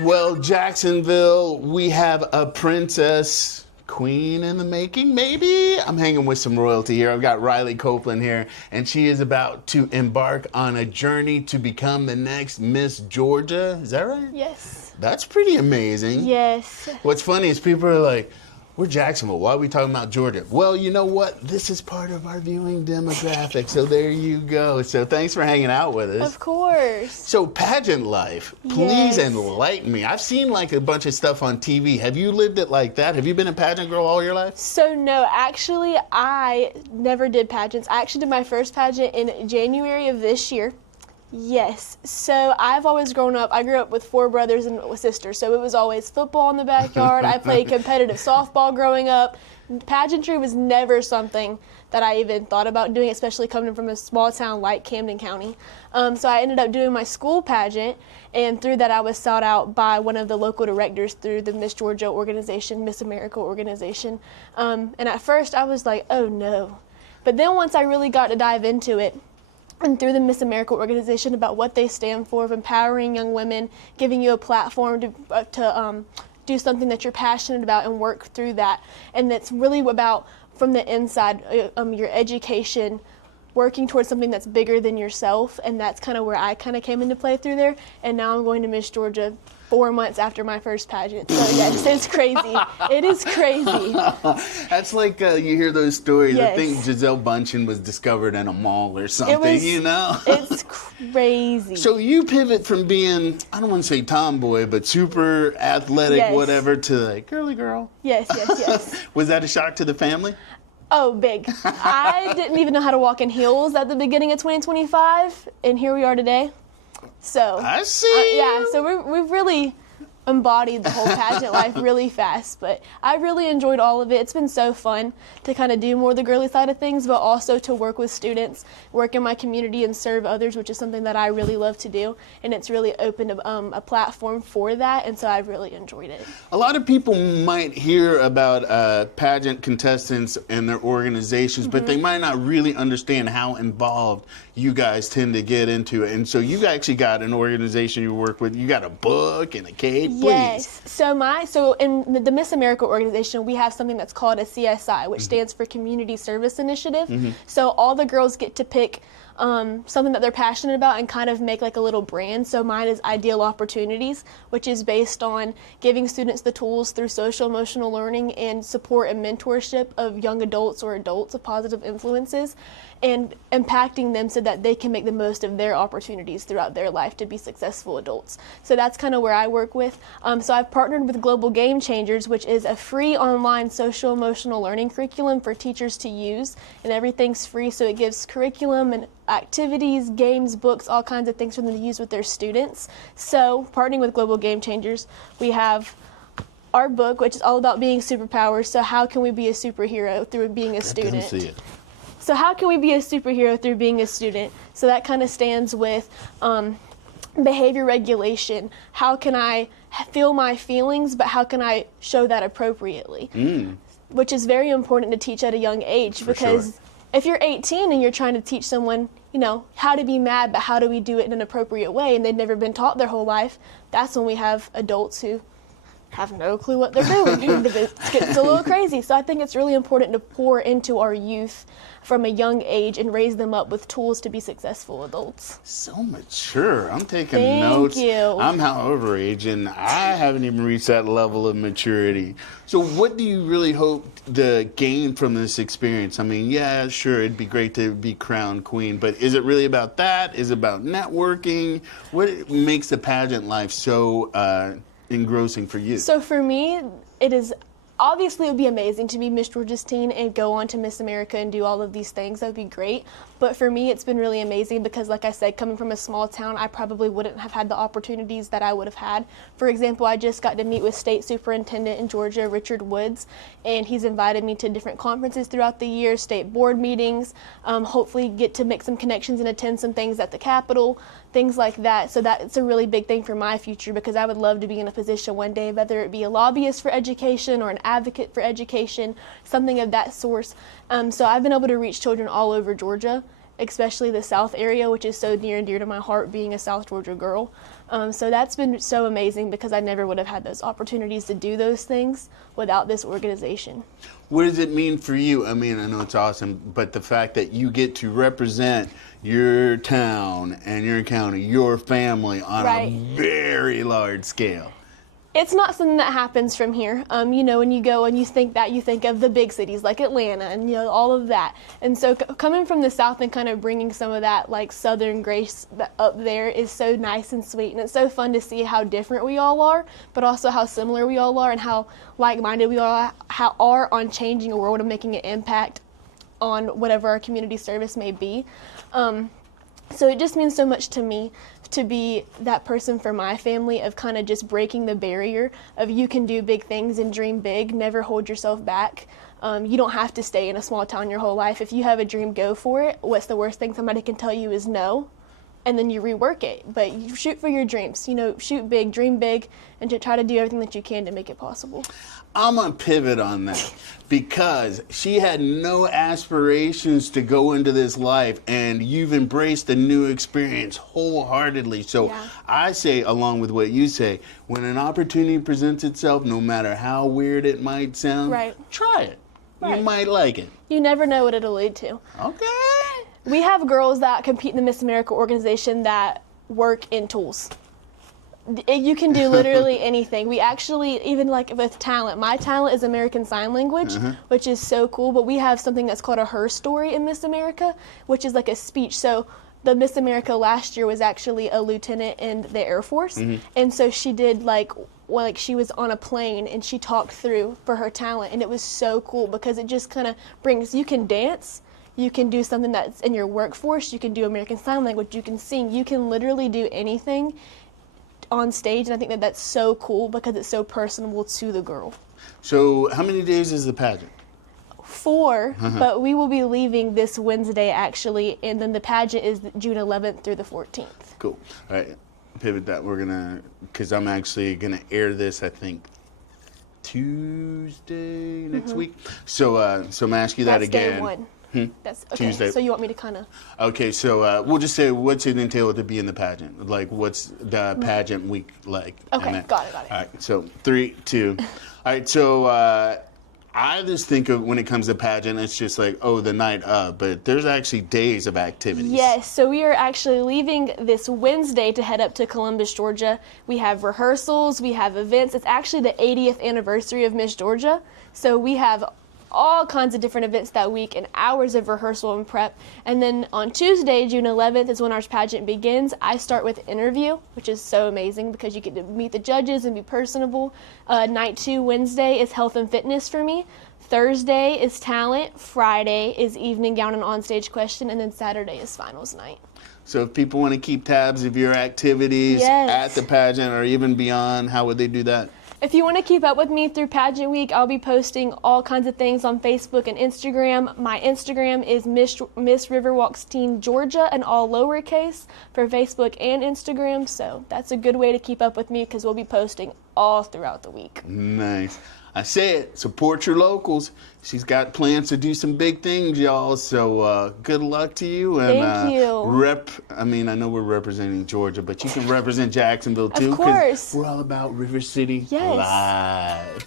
Well, Jacksonville, we have a princess queen in the making, maybe? I'm hanging with some royalty here. I've got Riley Copleand here, and she is about to embark on a journey to become the next Miss Georgia. Is that right? Yes. That's pretty amazing. Yes. What's funny is people are like, we're Jacksonville. Why are we talking about Georgia? Well, you know what? This is part of our viewing demographic. So there you go. So thanks for hanging out with us. Of course. So pageant life, please Yes. enlighten me. I've seen like a bunch of stuff on TV. Have you lived it like that? Have you been a pageant girl all your life? So no, actually, I never did pageants. I actually did my first pageant in January of this year. Yes. So I've always grown up, I grew up with 4 brothers and a sister, so it was always football in the backyard. I played competitive softball growing up. Pageantry was never something that I even thought about doing, especially coming from a small town like Camden County. So I ended up doing my school pageant, and through that I was sought out by one of the local directors through the Miss Georgia organization, Miss America organization. And at first I was like, oh no. But then once I really got to dive into it, and through the Miss America organization about what they stand for, of empowering young women, giving you a platform to do something that you're passionate about and work through that. And it's really about, from the inside, your education, working towards something that's bigger than yourself, and that's kind of where I kind of came into play through there. And now I'm going to Miss Georgia 4 months after my first pageant. So yes, it's crazy. It is crazy. That's like you hear those stories. Yes. I think Giselle Bundchen was discovered in a mall or something, you know? It's crazy. So you pivot from being, I don't want to say tomboy, but super athletic, Yes. whatever, to like girly girl. Yes, yes, yes. Was that a shock to the family? Oh, big. I didn't even know how to walk in heels at the beginning of 2025, and here we are today. So I see. yeah, so we've really embodied the whole pageant life really fast, but I really enjoyed all of it. It's been so fun to kind of do more the girly side of things, but also to work with students, work in my community and serve others, which is something that I really love to do, and it's really opened a platform for that, and so I've really enjoyed it. A lot of people might hear about pageant contestants and their organizations, but they might not really understand how involved you guys tend to get into it. And so you've actually got an organization you work with. You got a book and a cake. Yes. So in the Miss America organization, we have something that's called a CSI, which stands for Community Service Initiative. So all the girls get to pick something that they're passionate about and kind of make like a little brand. So mine is Ideal Opportunities, which is based on giving students the tools through social emotional learning and support and mentorship of young adults or adults of positive influences, and impacting them so that they can make the most of their opportunities throughout their life to be successful adults. So that's kind of where I work with. So I've partnered with Global Game Changers, which is a free online social emotional learning curriculum for teachers to use, and everything's free, so it gives curriculum and activities, games, books, all kinds of things for them to use with their students. So partnering with Global Game Changers, we have our book, which is all about being superpowers. So how can we be a superhero through being a student? See it. So how can we be a superhero through being a student? So that kind of stands with behavior regulation. How can I feel my feelings, but how can I show that appropriately? Which is very important to teach at a young age, because if you're 18 and you're trying to teach someone, you know, how to be mad, but how do we do it in an appropriate way, and they've never been taught their whole life, that's when we have adults who have no clue what they're doing. It's a little crazy. So I think it's really important to pour into our youth from a young age and raise them up with tools to be successful adults. So mature. I'm taking Thank notes. you. I'm however age, and I haven't even reached that level of maturity. So what do you really hope to gain from this experience? I mean, yeah, sure, it'd be great to be crowned queen, but is it really about that? Is it about networking? What makes the pageant life so engrossing for you? So for me, it is obviously it would be amazing to be Miss Georgia's teen and go on to Miss America and do all of these things. That would be great. But for me, it's been really amazing because, like I said, coming from a small town, I probably wouldn't have had the opportunities that I would have had. For example, I just got to meet with State Superintendent in Georgia, Richard Woods, and he's invited me to different conferences throughout the year, state board meetings, hopefully get to make some connections and attend some things at the Capitol, things like that. So that's a really big thing for my future, because I would love to be in a position one day, whether it be a lobbyist for education or an advocate for education, something of that source. So I've been able to reach children all over Georgia, especially the South area, which is so near and dear to my heart, being a South Georgia girl. So that's been so amazing because I never would have had those opportunities to do those things without this organization. What does it mean for you? I mean, I know it's awesome, but the fact that you get to represent your town and your county, your family on a very large scale. It's not something that happens from here. You know, when you go and you think that, you think of the big cities like Atlanta and, you know, all of that. And so coming from the South and kind of bringing some of that like Southern grace up there is so nice and sweet. And it's so fun to see how different we all are, but also how similar we all are and how like-minded we all are on changing a world and making an impact on whatever our community service may be. So it just means so much to me to be that person for my family of kind of just breaking the barrier of you can do big things and dream big, never hold yourself back. You don't have to stay in a small town your whole life. If you have a dream, go for it. What's the worst thing somebody can tell you is no, and then you rework it. But you shoot for your dreams, you know, shoot big, dream big, and to try to do everything that you can to make it possible. I'm going to pivot on that because she had no aspirations to go into this life, and you've embraced the new experience wholeheartedly. So I say, along with what you say, when an opportunity presents itself, no matter how weird it might sound, try it. You might like it. You never know what it'll lead to. Okay. We have girls that compete in the Miss America organization that work in tools. You can do literally anything. We actually, even like with talent, my talent is American Sign Language, which is so cool, but we have something that's called a Her Story in Miss America, which is like a speech. So the Miss America last year was actually a lieutenant in the Air Force, and so she did like she was on a plane and she talked through for her talent, and it was so cool because it just kind of brings, you can dance, you can do something that's in your workforce, you can do American Sign Language, you can sing, you can literally do anything on stage, and I think that that's so cool because it's so personable to the girl. So how many days is the pageant? 4, but we will be leaving this Wednesday actually, and then the pageant is June 11th through the 14th. Cool. All right, pivot that. We're gonna, because I'm actually gonna air this, I think, Tuesday next week. So so I'm gonna ask you that again. Day 1. That's okay. Tuesday. So you want me to kind of? Okay, so we'll just say what's it entail to be in the pageant? Like, what's the pageant week like? Okay, got it. All right, so 3, 2. All right, so I just think of when it comes to pageant, it's just like, oh, the night of, but there's actually days of activities. Yes, so we are actually leaving this Wednesday to head up to Columbus, Georgia. We have rehearsals, we have events. It's actually the 80th anniversary of Miss Georgia, so we have all kinds of different events that week and hours of rehearsal and prep. And then on Tuesday, June 11th, is when our pageant begins. I start with interview, which is so amazing because you get to meet the judges and be personable. Night 2, Wednesday, is health and fitness for me. Thursday is talent. Friday is evening gown and onstage question. And then Saturday is finals night. So if people want to keep tabs of your activities at the pageant or even beyond, how would they do that? If you want to keep up with me through Pageant Week, I'll be posting all kinds of things on Facebook and Instagram. My Instagram is Miss Riverwalksteenga Georgia, and all lowercase for Facebook and Instagram. So that's a good way to keep up with me because we'll be posting all throughout the week. Nice. I say it, support your locals. She's got plans to do some big things, y'all. So good luck to you. And, thank you. I mean, I know we're representing Georgia, but you can represent Jacksonville too. Of course. We're all about River City Live.